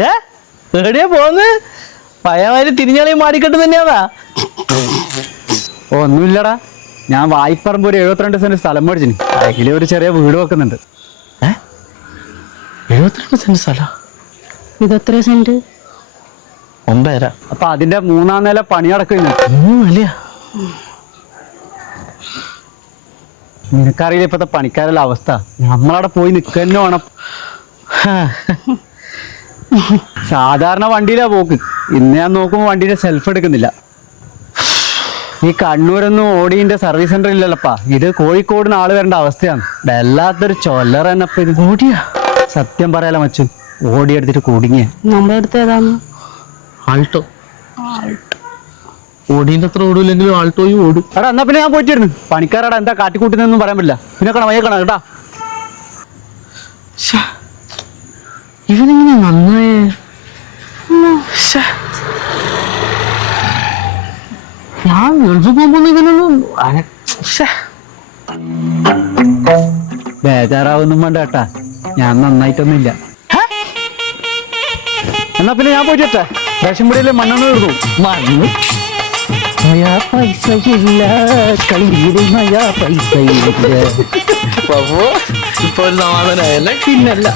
Day എവിടെയാ പോന്ന് പഴയമാതിരി തിരിഞ്ഞളി മാടിക്കെട്ട് തന്നെയാതാ ഓ ഒന്നുമില്ലടാ. ഞാൻ വായ്പറമ്പ് ഒരു എഴുപത്തിരണ്ട് സെന്റ് സ്ഥലം മേടിച്ചിന്. അതിൽ ഒരു ചെറിയ വീട് വെക്കുന്നുണ്ട്. എഴുപത്തിരണ്ട് സെന്റ് സ്ഥലം? ഇതെത്ര സെന്റ്? ഒമ്പതര. അപ്പൊ അതിന്റെ മൂന്നാം നില പണി നടക്കുന്നു നിനക്കറിയില്ല ഇപ്പത്തെ പണിക്കാരുടെ അവസ്ഥ? നമ്മളവിടെ പോയി നിൽക്കന്നെ വേണം. സാധാരണ വണ്ടിയിലാ പോക്ക്. ഇന്ന് ഞാൻ നോക്കുമ്പോ വണ്ടിയുടെ സെൽഫ് എടുക്കുന്നില്ല. ഈ കണ്ണൂരൊന്നും ഓടിന്റെ സർവീസ് സെന്റർ ഇല്ലല്ലപ്പാ. ഇത് കോഴിക്കോട് നാളെ വരേണ്ട അവസ്ഥയാണ്. വല്ലാത്തൊരു ചൊല്ലറ തന്നെ ഇപ്പൊ ഇത്. ഓടിയാ? സത്യം പറയാലോ മച്ചു ഓടി എടുത്തിട്ട് കുടുങ്ങിയ. നമ്മുടെ അടുത്ത് ഏതാന്ന്? ആൾട്ടോ? ഓടീന്റെ അത്ര ഓടൂല്ലെങ്കിലും ആൾട്ടോയും ഓടും. എടാ എന്നാ പിന്നെ ഞാൻ പോയിട്ടിരുന്നു. പണിക്കാരടാ എന്താ കാട്ടിക്കൂട്ടുന്നൊന്നും പറയാൻ പറ്റില്ല. പിന്നെ വയ്യ വയ്യക്കണം കേട്ടാ. ശ്ശെ. നന്നായി. ഞാൻ ഗൾഫിൽ പോകുമ്പോ ഇവനൊന്നും അന- ശ്ശെ. ബേജാറാവൊന്നും വേണ്ട കേട്ടാ ഞാൻ നന്നായിട്ടൊന്നുമില്ല. എന്നാ പിന്നെ ഞാൻ പോയിട്ടെ റേഷൻ പിടിയിലെ മണ്ണെണ്ണ തീർന്നു മണ്ണ്. മയാ പൈസ ഇല്ല. കയ്യിൽ മയാ പൈസ ഇല്ല. ഇപ്പൊ ഒരു സമാധാനമായല്ലേ? പിന്നല്ല.